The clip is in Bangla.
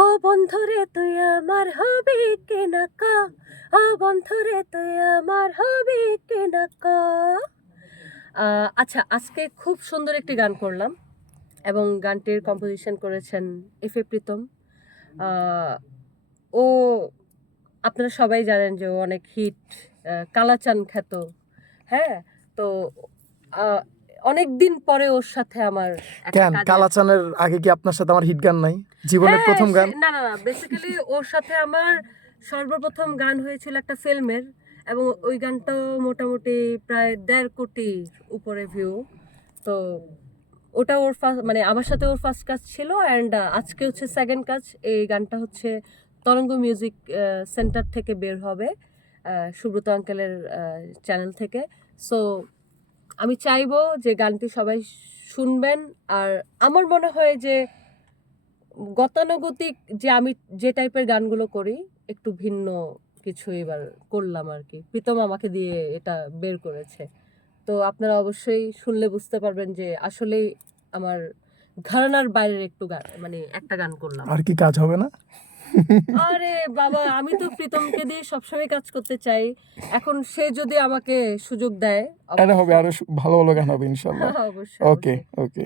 ও বন্ধুরে তুই আমার হবি কিনা ক, ও বন্ধুরে তুই আমার হবি কিনা ক। আচ্ছা, আজকে খুব সুন্দর একটি গান করলাম এবং গানটির কম্পোজিশন করেছেন এফ এ প্রীতম। আহ, ও আপনারা সবাই জানেন যে ও অনেক হিট, কালাচান খ্যাত। হ্যাঁ, তো অনেক দিন পরে ওর সাথে আমার একটা কেন কাজের কালাচানের আগে কি আপনার সাথে আমার হিট গান নাই? জীবনের হ্যাঁ, প্রথম গান। না, বেসিক্যালি ওর সাথে আমার সর্বপ্রথম গান হয়েছিল একটা ফিল্মের, এবং ওই গানটাও মোটামুটি প্রায় 1.5 কোটির উপরে ভিউ। তো ওটা ওর ফার্স্ট, মানে আমার সাথে ওর ফার্স্ট কাজ ছিল, অ্যান্ড আজকে হচ্ছে সেকেন্ড কাজ। এই গানটা হচ্ছে তরঙ্গ মিউজিক সেন্টার থেকে বের হবে, সুব্রত আঙ্কেলের চ্যানেল থেকে। সো আমি চাইবো যে গানটি সবাই শুনবেন। আর আমার মনে হয় যে গতানুগতিক যে আমি যে টাইপের গানগুলো করি, একটু ভিন্ন কিছু এবার করলাম আর কি। প্রীতম আমাকে দিয়ে এটা বের করেছে। তো আপনারা অবশ্যই শুনলে বুঝতে পারবেন যে আসলেই আমার ঘরানার বাইরের একটু গান, মানে একটা গান করলাম। আর কি কাজ হবে না? আরে বাবা, আমি তো প্রীতমকে দিয়ে সবসময় কাজ করতে চাই। এখন সে যদি আমাকে সুযোগ দেয়, আরে হবে, অবশ্যই আরো ভালো ভালো গান হবে ইনশাল্লাহ। অবশ্যই ওকে অবশ্যই ওকে।